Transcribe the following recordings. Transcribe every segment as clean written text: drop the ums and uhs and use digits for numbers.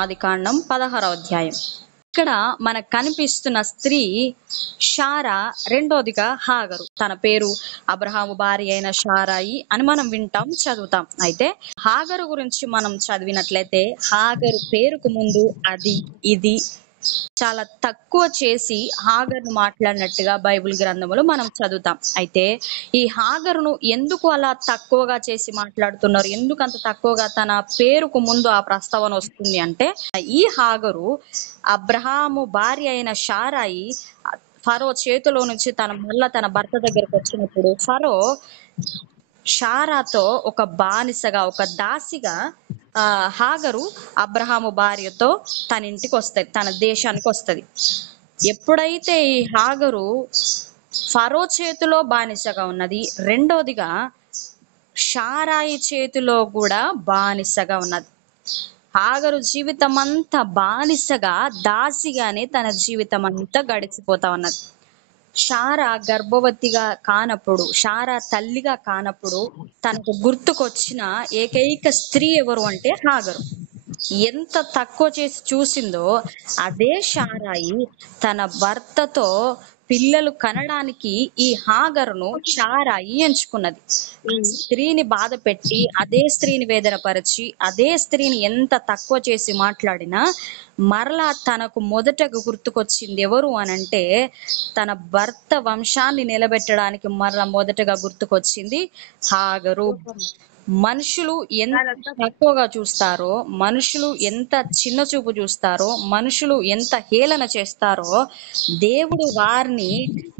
ఆదికాండం 16వ అధ్యాయం. ఇక్కడ మనకు కనిపిస్తున్న స్త్రీ షారా, రెండోదిగా హాగరు. తన పేరు అబ్రహాము భార్య అయిన షారాయి అని మనం వింటాం, చదువుతాం. అయితే హాగరు గురించి మనం చదివినట్లయితే హాగరు పేరుకు ముందు అది, ఇది చాలా తక్కువ చేసి హాగరును మాట్లాడినట్టుగా బైబిల్ గ్రంథములు మనం చదువుతాం. అయితే ఈ హాగరును ఎందుకు అలా తక్కువగా చేసి మాట్లాడుతున్నారు, ఎందుకు అంత తక్కువగా తన పేరుకు ముందు ఆ ప్రస్తావన వస్తుంది అంటే, ఈ హాగరు అబ్రహాము భార్య అయిన షారాయి ఫరో చేతిలో నుంచి తన భర్త దగ్గరకు వచ్చినప్పుడు ఫరో షారాతో ఒక బానిసగా, ఒక దాసిగా హాగరు అబ్రహాము భార్యతో తన ఇంటికి వస్తుంది, తన దేశానికి వస్తుంది. ఎప్పుడైతే ఈ హాగరు ఫరో చేతిలో బానిసగా ఉన్నది, రెండోదిగా షారాయి చేతిలో కూడా బానిసగా ఉన్నది. హాగరు జీవితం అంతా బానిసగా, దాసిగానే తన జీవితం అంతా గడిచిపోతా ఉన్నది. షారా గర్భవతిగా కానప్పుడు, షారా తల్లిగా కానప్పుడు తనకు గుర్తుకొచ్చిన ఏకైక స్త్రీ ఎవరు అంటే హాగరు. ఎంత తక్కువ చేసి చూసిందో అదే షారాయి తన భర్తతో పిల్లలు కనడానికి ఈ హాగరును షారాయి ఎంచుకున్నది. ఆ స్త్రీని బాధ పెట్టి, అదే స్త్రీని వేదనపరిచి, అదే స్త్రీని ఎంత తక్కువ చేసి మాట్లాడినా మరలా తనకు మొదటగా గుర్తుకొచ్చింది ఎవరు అనంటే, తన భర్త వంశాన్ని నిలబెట్టడానికి మరలా మొదటగా గుర్తుకొచ్చింది హాగరు. మనుషులు ఎంత తక్కువగా చూస్తారో, మనుషులు ఎంత చిన్న చూపు చూస్తారో, మనుషులు ఎంత హేళన చేస్తారో, దేవుడు వారిని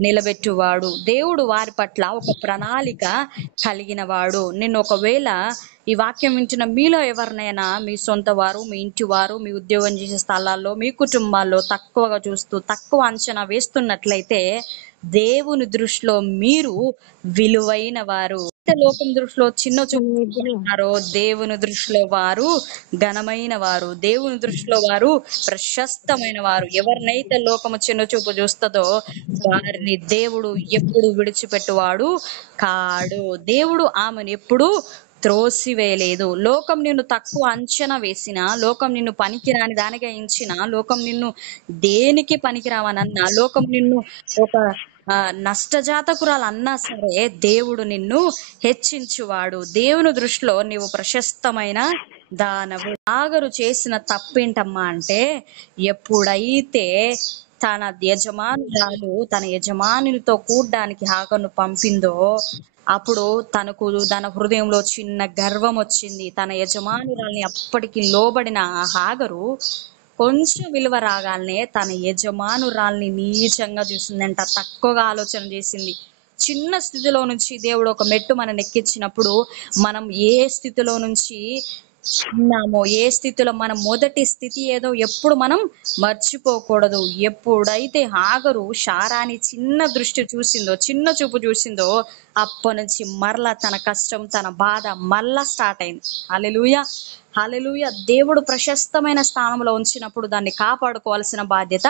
నిలబెట్టువాడు. దేవుడు వారి పట్ల ఒక ప్రణాళిక కలిగిన వాడు. నిన్ను ఒకవేళ ఈ వాక్యం వింటున్న మీలో ఎవరినైనా మీ సొంత వారు, మీ ఇంటి వారు, మీ ఉద్యోగం చేసే స్థలాల్లో, మీ కుటుంబాల్లో తక్కువగా చూస్తూ, తక్కువ అంచనా వేస్తున్నట్లయితే, దేవుని దృష్టిలో మీరు విలువైన వారు. లోకం దృష్టిలో చిన్న చూపుతున్నారో, దేవుని దృష్టిలో వారు ఘనమైన వారు, దేవుని దృష్టిలో వారు ప్రశస్తమైన వారు. ఎవరినైతే లోకము చిన్న చూపు చూస్తుందో వారిని దేవుడు ఎప్పుడు విడిచిపెట్టువాడు కాడు. దేవుడు ఆమెను ఎప్పుడు త్రోసివేయలేదు. లోకం నిన్ను తక్కువ అంచనా వేసినా, లోకం నిన్ను పనికిరాని దానిగా ఎంచినా, లోకం నిన్ను దేనికి పనికిరావనన్నా, లోకం నిన్ను ఒక నష్టజాతకురాలు అన్నా సరే, దేవుడు నిన్ను హెచ్చించువాడు. దేవుని దృష్టిలో నీవు ప్రశస్తమైన దానవు. హాగరు చేసిన తప్పేంటమ్మా అంటే, ఎప్పుడైతే తన యజమానురాలు తన యజమానితో కూడడానికి హాగరును పంపిందో అప్పుడు తన హృదయంలో చిన్న గర్వం వచ్చింది. తన యజమానురాల్ని అప్పటికి లోబడిన హాగరు కొంచెం విలువ రాగానే తన యజమానురాల్ని నీచంగా చూసిందంట, తక్కువగా ఆలోచన చేసింది. చిన్న స్థితిలో నుంచి దేవుడు ఒక మెట్టు మనం ఎక్కించినప్పుడు మనం ఏ స్థితిలో నుంచి ఉన్నామో, ఏ స్థితిలో మన మొదటి స్థితి ఏదో ఎప్పుడు మనం మర్చిపోకూడదు. ఎప్పుడైతే హాగరు షారాని చిన్న చూపు చూసిందో అప్పటి నుంచి మరలా తన కష్టం, తన బాధ మరలా స్టార్ట్ అయింది. హల్లెలూయా, హల్లెలూయా. దేవుడు ప్రశస్తమైన స్థానంలో ఉంచినప్పుడు దాన్ని కాపాడుకోవాల్సిన బాధ్యత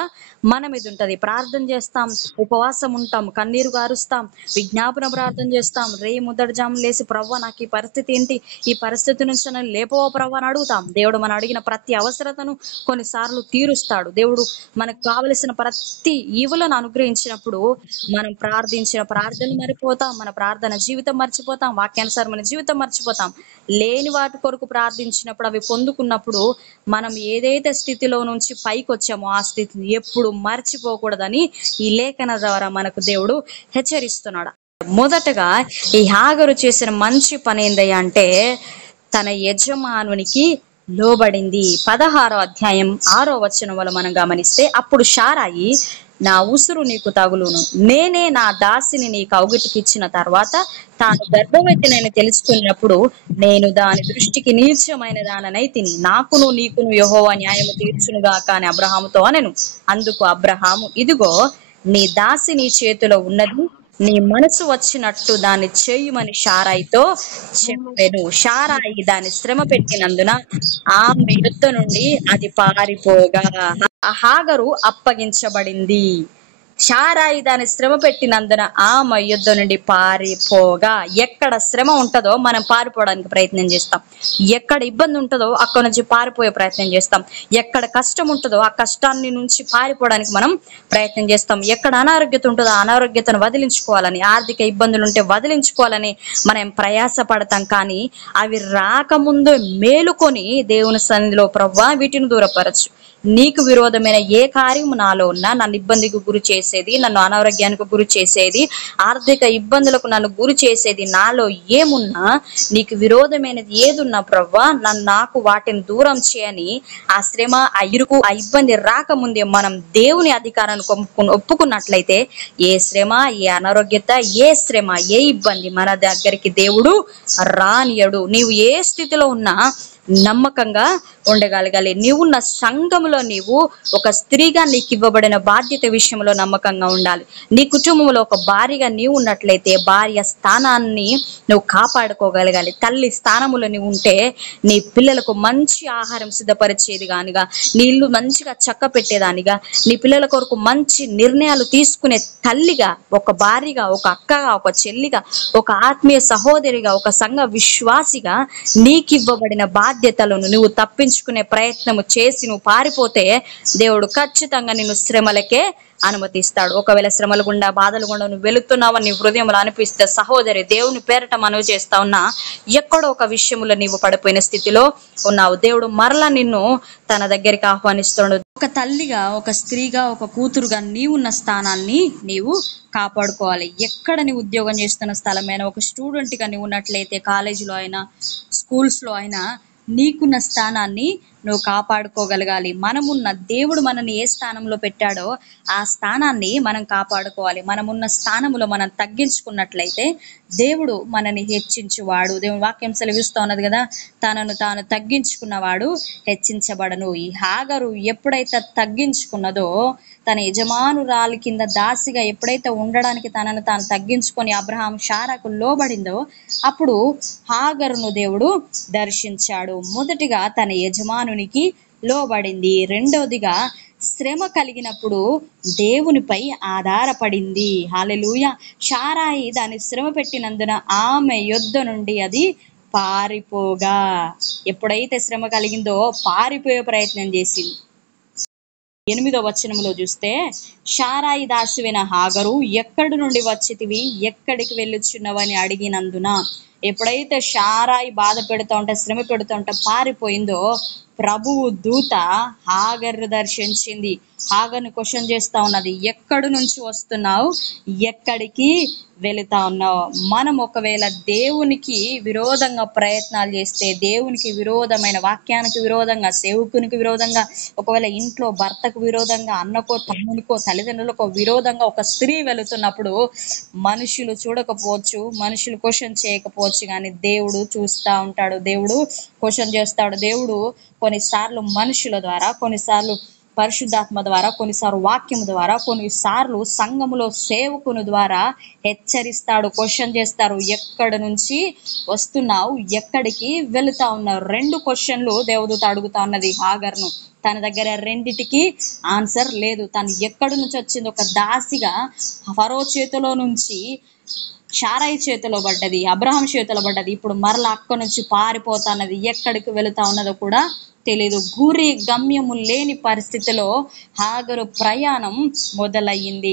మన మీద ఉంటది. ప్రార్థన చేస్తాం, ఉపవాసం ఉంటాం, కన్నీరు గారుస్తాం, విజ్ఞాపన ప్రార్థన చేస్తాం, ముద్దడి జాము లేసి ప్రవ్వ నాకు ఈ పరిస్థితి ఏంటి, ఈ పరిస్థితి నుంచి నన్ను లేపవో ప్రవ్వ అని అడుగుతాం. దేవుడు మనం అడిగిన ప్రతి అవసరతను కొన్నిసార్లు తీరుస్తాడు. దేవుడు మనకు కావలసిన ప్రతి ఈవులను అనుగ్రహించినప్పుడు మనం ప్రార్థించిన ప్రార్థన మర్చిపోతాం, మన ప్రార్థన జీవితం మర్చిపోతాం, వాక్యానుసారమైన జీవితం మర్చిపోతాం. లేని వాటి కొరకు ప్రార్థించినప్పుడు, అవి పొందుకున్నప్పుడు మనం ఏదైతే స్థితిలో నుంచి పైకి వచ్చామో ఆ స్థితిని ఎప్పుడు మర్చిపోకూడదని ఈ లేఖన ద్వారా మనకు దేవుడు హెచ్చరిస్తున్నాడు. మొదటగా ఈ హాగరు చేసిన మంచి పని ఏందయ్యా అంటే, తన యజమానునికి లోబడింది. 16వ అధ్యాయం 6వ వచనంలో మనం గమనిస్తే, అప్పుడు షారాయి, నా ఉసురు నీకు తగులును, నేనే నా దాసిని నీ కౌగిటికి ఇచ్చిన తర్వాత తాను గర్భవతినని తెలుసుకున్నప్పుడు నేను దాని దృష్టికి నీచమైన దాననై తిని, నాకును నీకును యెహోవా న్యాయము తీర్చునుగాక అని అబ్రహాముతో అనెను. అందుకు అబ్రహాము, ఇదిగో నీ దాసి నీ చేతిలో ఉన్నది, నీ మనసు వచ్చినట్టు దాన్ని చేయమని షారాయితో చెప్పెను. షారాయి దాన్ని శ్రమ పెట్టినందున ఆమె యుద్ధ నుండి అది పారిపోగా హాగరు అప్పగించబడింది. శారాయి దాని శ్రమ పెట్టినందున ఆమె యుద్ధ నుండి పారిపోగా. ఎక్కడ శ్రమ ఉంటుందో మనం పారిపోవడానికి ప్రయత్నం చేస్తాం. ఎక్కడ ఇబ్బంది ఉంటుందో అక్కడ నుంచి పారిపోయే ప్రయత్నం చేస్తాం. ఎక్కడ కష్టం ఉంటుందో ఆ కష్టాన్ని నుంచి పారిపోవడానికి మనం ప్రయత్నం చేస్తాం. ఎక్కడ అనారోగ్యత ఉంటుందో ఆ అనారోగ్యతను వదిలించుకోవాలని, ఆర్థిక ఇబ్బందులు ఉంటే వదిలించుకోవాలని మనం ప్రయాస పడతాం. కానీ అవి రాకముందు మేలుకొని దేవుని సన్నిధిలో, ప్రభువా వీటిని దూరపరచు, నీకు విరోధమైన ఏ కార్యము నాలో ఉన్నా, నన్ను ఇబ్బందికి గురి చేసేది, నన్ను అనారోగ్యానికి గురి చేసేది, ఆర్థిక ఇబ్బందులకు నన్ను గురి చేసేది, నాలో ఏమున్నా, నీకు విరోధమైనది ఏదున్నా ప్రభువా నాకు వాటిని దూరం చేయని, ఆ శ్రమ, ఆ ఇరుకు, ఆ ఇబ్బంది రాకముందే మనం దేవుని అధికారాన్ని ఒప్పుకున్నట్లయితే ఏ శ్రమ, ఏ అనారోగ్యత, ఏ శ్రమ, ఏ ఇబ్బంది మన దగ్గరికి దేవుడు రానియడు. నీవు ఏ స్థితిలో ఉన్నా నమ్మకంగా ఉండగలగాలి. నీవున్న సంఘములో నీవు ఒక స్త్రీగా నీకు ఇవ్వబడిన బాధ్యత విషయంలో నమ్మకంగా ఉండాలి. నీ కుటుంబంలో ఒక భార్యగా నీవు ఉన్నట్లయితే భార్య స్థానాన్ని నువ్వు కాపాడుకోగలగాలి. తల్లి స్థానములో నీవు ఉంటే నీ పిల్లలకు మంచి ఆహారం సిద్ధపరిచేది కానిగా, నీ ఇల్లు మంచిగా చక్క పెట్టేదానిగా, నీ పిల్లల కొరకు మంచి నిర్ణయాలు తీసుకునే తల్లిగా, ఒక భార్యగా, ఒక అక్కగా, ఒక చెల్లిగా, ఒక ఆత్మీయ సహోదరిగా, ఒక సంఘ విశ్వాసిగా నీకివ్వబడిన బాధ్యతలను నువ్వు తప్పించుకునే ప్రయత్నము చేసి నువ్వు పారిపోతే దేవుడు ఖచ్చితంగా నిన్ను శ్రమలకే అనుమతిస్తాడు. ఒకవేళ శ్రమల గుండా, బాధల గుండా నువ్వు వెళుతున్నావని నీ హృదయంలో అనిపిస్తే సహోదరి, దేవుని పేరట మనవి చేస్తా ఉన్నా, ఎక్కడో ఒక విషయంలో నీవు పడిపోయిన స్థితిలో ఉన్నావు. దేవుడు మరలా నిన్ను తన దగ్గరికి ఆహ్వానిస్తాడు. ఒక తల్లిగా, ఒక స్త్రీగా, ఒక కూతురుగా నీవున్న స్థానాన్ని నీవు కాపాడుకోవాలి. ఎక్కడ నీ ఉద్యోగం చేస్తున్న స్థలమైనా, ఒక స్టూడెంట్ గా నీవు ఉన్నట్లయితే కాలేజీలో అయినా, స్కూల్స్ లో అయినా, నీకున్న స్థానాన్ని నువ్వు కాపాడుకోగలగాలి. మనమున్న, దేవుడు మనల్ని ఏ స్థానంలో పెట్టాడో ఆ స్థానాన్ని మనం కాపాడుకోవాలి. మనమున్న స్థానంలో మనం తగ్గించుకున్నట్లయితే దేవుడు మనని హెచ్చించువాడు. దేవుని వాక్యం సెలవిస్తూ ఉన్నది కదా, తనను తాను తగ్గించుకున్నవాడు హెచ్చించబడను. ఈ హాగరు ఎప్పుడైతే తగ్గించుకున్నదో, తన యజమానురాలి కింద దాసిగా ఎప్పుడైతే ఉండడానికి తనను తాను తగ్గించుకొని అబ్రహాం శారాకు లోబడిందో, అప్పుడు హాగరును దేవుడు దర్శించాడు. మొదటిగా తన యజమానునికి లోబడింది. రెండవదిగా శ్రమ కలిగినప్పుడు దేవునిపై ఆధారపడింది. హల్లెలూయా. శారాయి దాన్ని శ్రమ పెట్టినందున ఆమె యొద్ద నుండి అది పారిపోగా. ఎప్పుడైతే శ్రమ కలిగిందో పారిపోయే ప్రయత్నం చేసింది. 8వ వచనంలో చూస్తే, శారాయి దాసివైన హాగరు, ఎక్కడి నుండి వచ్చితివి, ఎక్కడికి వెళ్ళుచున్నవని అడిగినందున, ఎప్పుడైతే శారాయి బాధ పెడుతూ ఉంటే, శ్రమ పెడుతూ ఉంటే పారిపోయిందో, ప్రభువు దూత హాగర్ను దర్శించింది. హాగర్ను క్వశ్చన్ చేస్తా ఉన్నది, ఎక్కడి నుంచి వస్తున్నావు, ఎక్కడికి వెళుతా ఉన్నావు. మనం ఒకవేళ దేవునికి విరోధంగా ప్రయత్నాలు చేస్తే, దేవునికి విరోధమైన, వాక్యానికి విరోధంగా, సేవకునికి విరోధంగా, ఒకవేళ ఇంట్లో భర్తకు విరోధంగా, అన్నకో తమ్మునికో తల్లిదండ్రులకో విరోధంగా ఒక స్త్రీ వెళుతున్నప్పుడు మనుషులు చూడకపోవచ్చు, మనుషులు క్వశ్చన్ చేయకపోవచ్చు, కానీ దేవుడు చూస్తూ ఉంటాడు. దేవుడు క్వశ్చన్ చేస్తాడు. దేవుడు కొన్నిసార్లు మనుషుల ద్వారా, కొన్నిసార్లు పరిశుద్ధాత్మ ద్వారా, కొన్నిసార్లు వాక్యము ద్వారా, కొన్నిసార్లు సంఘములో సేవకుని ద్వారా హెచ్చరిస్తాడు, క్వశ్చన్ చేస్తారు. ఎక్కడి నుంచి వస్తున్నావు, ఎక్కడికి వెళుతా ఉన్నావు. 2 క్వశ్చన్లు దేవదూత అడుగుతా ఉన్నది హాగర్ను. తన దగ్గర రెండిటికి ఆన్సర్ లేదు. తను ఎక్కడి నుంచి వచ్చింది, ఒక దాసిగా ఫరో చేతిలో నుంచి శారాయి చేతిలో పడ్డది, అబ్రహాం చేతిలో పడ్డది. ఇప్పుడు మరలా అక్కడి నుంచి పారిపోతాన్నది, ఎక్కడికి వెళుతా ఉన్నదో కూడా తెలియదు. గురి గమ్యము లేని పరిస్థితిలో హాగరు ప్రయాణం మొదలయ్యింది.